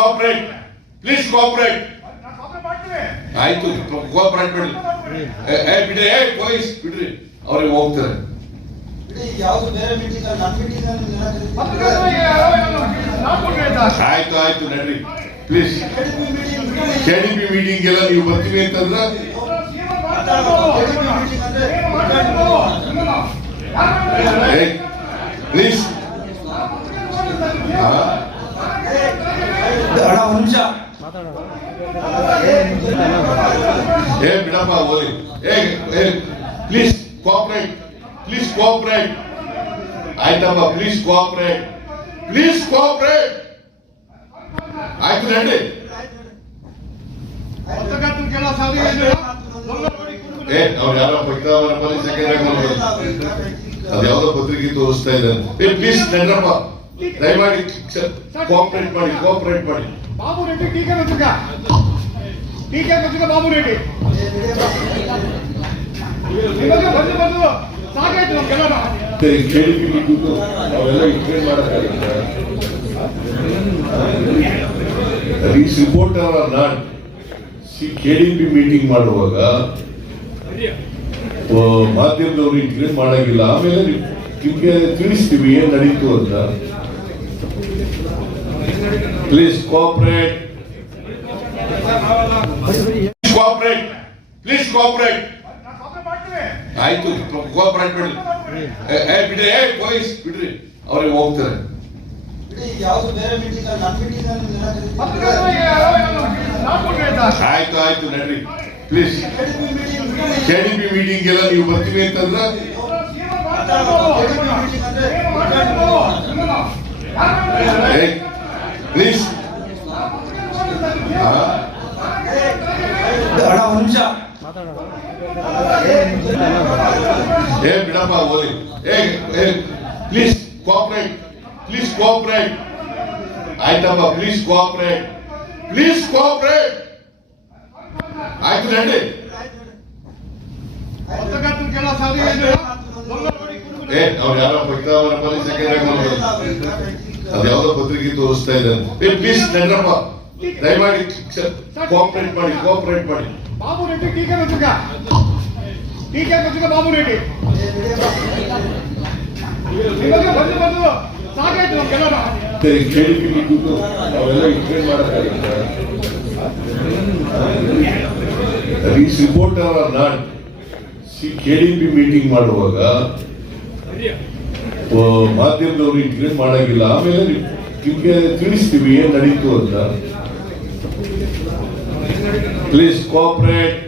Cooperate please cooperate ಆಯ್ತು cooperate ಬಿಡ್ರಿ. ಏ, ಬಿಡ್ರಿ ಏ ಪೊಲೀಸ್ ಬಿಡ್ರಿ. ಅವ್ರಿಗೆ ಹೋಗ್ತಾರೆ. ಆಯ್ತು? ಆಯ್ತು ನಡ್ರಿ. Please K D P meeting ಎಲ್ಲ ನೀವು ಬರ್ತೀವಿ ಅಂತಂದ್ರೆ ಪ್ಲೀಸ್ ಅಣ್ಣ ಒಂದ್ ನಿಮಿಷ ಏ ಬಿಡಪ್ಪ ಓಲಿ ಏ ಏ ಪ್ಲೀಸ್ ಕೋಆಪರೇಟ್ ಪ್ಲೀಸ್ ಕೋಆಪರೇಟ್ ಆಯ್ತಪ್ಪ ಪ್ಲೀಸ್ ಕೋಆಪರೇಟ್ ಪ್ಲೀಸ್ ಕೋಆಪರೇಟ್ ಆಯ್ತು ನಡ್ರಿ ಪತ್ರಕರ್ತರಿಗೆಲ್ಲ ಸಾಧ್ಯ ಇದೆ. ದೊಂಗ ನೋಡಿ. ಕೂತ್ಕೊಂಡು ಏ, ಅವ್ರು ಯಾರೋ ಪೈತಾವರ ಪೊಲೀಸ್ ಅದು ಯಾವ್ದೋ ಪತ್ರಿಕೆ ತೋರಿಸ್ತಾ ಇದ್ದಾರೆ ಏ ಪ್ಲೀಸ್ ನಡ್ರಪ್ಪ. ದಯಮಾಡಿ ಕೋಆಪರೇಟ್ ಮಾಡಿ ಕೋಆಪರೇಟ್ ಮಾಡಿ. ಬಾಬು ರೆಡ್ಡಿ ಟೀಕೆ ಮೆಚ್ಚುಗ. ಟೀಕೆ ಮೆಚ್ಚುಗ ಬಾಬು ರೆಡ್ಡಿ. ಇವಾಗ ಬಂದು ಬಂದು ಸಾಕಾಯ್ತು ನಮ್ಗೆಲ್ಲ ಮೀಟಿಂಗ್ ಅವೆಲ್ಲ ಇಟ್ಕೊಂಡು ಮಾಡೋಕ್ಕಾಗಲ್ಲ these reporter are not see KDP meeting ಮಾಡುವಾಗ. ಮಾಧ್ಯಮದವರು ಇಟ್ಕೊಂಡು ಮಾಡಾಗಿಲ್ಲ. ಆಮೇಲೆ ನಿಮ್ಗೆ ತಿಳಿಸ್ತೀವಿ ಏನ್ ನಡೀತು ಅಂತ. Please cooperate. Please please Please cooperate. ಆಯ್ತು ಕೋಪರೇಟ್ ಬಿಡ್ರಿ ಏ, ಬಿಡ್ರಿ ಏ ಪೊಲೀಸ್ ಬಿಡ್ರಿ ಅವ್ರಿಗೆ ಹೋಗ್ತಾರೆ ಆಯ್ತಾ? ಆಯ್ತು ನಡ್ರಿ please K D P meeting ಎಲ್ಲ ನೀವು ಬರ್ತೀವಿ ಅಂತಂದ್ರೆ ಏ ಪ್ಲೀಸ್ ಅಣ್ಣ ಒಂದ್ ನಿಮಿಷ. ಏ, ಬಿಡಪ್ಪ, ಓಲಿ. ಏ ಏ ಪ್ಲೀಸ್ ಕೋಆಪರೇಟ್ ಪ್ಲೀಸ್ ಕೋಆಪರೇಟ್ ಆಯ್ತಪ್ಪ ಪ್ಲೀಸ್ ಕೋಆಪರೇಟ್ ಪ್ಲೀಸ್ ಕೋಆಪರೇಟ್ ಆಯ್ತು ನಡ್ರಿ ಪತ್ರಕರ್ತರಿಗೆಲ್ಲ ಸಾಧ್ಯ ಇದೆ. ದೊಂಗ ನೋಡಿ. ಕೂತ್ಕೊಂಡು ಏ, ಅವ್ರು ಯಾರೋ ಪೈತಾವರ ಪೊಲೀಸ್ ಅದು ಯಾವ್ದೋ ಪತ್ರಿಕೆ ತೋರಿಸ್ತಾ ಇದ್ದಾರೆ ಏ ಪ್ಲೀಸ್ ನಡ್ರಪ್ಪ. ದಯಮಾಡಿ ಕೋಆಪರೇಟ್ ಮಾಡಿ ಕೋಆಪರೇಟ್ ಮಾಡಿ. ಬಾಬು ರೆಡ್ಡಿ ಟೀಕೆ ಮೆಚ್ಚುಗ. ಟೀಕೆ ಮೆಚ್ಚುಗ ಬಾಬು ರೆಡ್ಡಿ. ನಿಮಗೆ ಬಂದು ಬಂದು ಸಾಕಾಯ್ತು ನಮ್ಗೆಲ್ಲ ಮೀಟಿಂಗ್ ಅವೆಲ್ಲ ಇಟ್ಕೊಂಡು ಮಾಡೋಕ್ಕಾಗಲ್ಲ ಈ ರಿಪೋರ್ಟ್ ಅವರ ನಾಟ್ ಸಿ ಕೆಡಿಪಿ ಮೀಟಿಂಗ್ ಮಾಡುವಾಗ ಮಾಧ್ಯಮದವರು ಇಟ್ಕೊಂಡು ಮಾಡಂಗಿಲ್ಲ. ಆಮೇಲೆ ನಿಮಗೆ ತಿಳಿಸ್ತೀವಿ ಏನ್ ನಡೀತು ಅಂತ. Please cooperate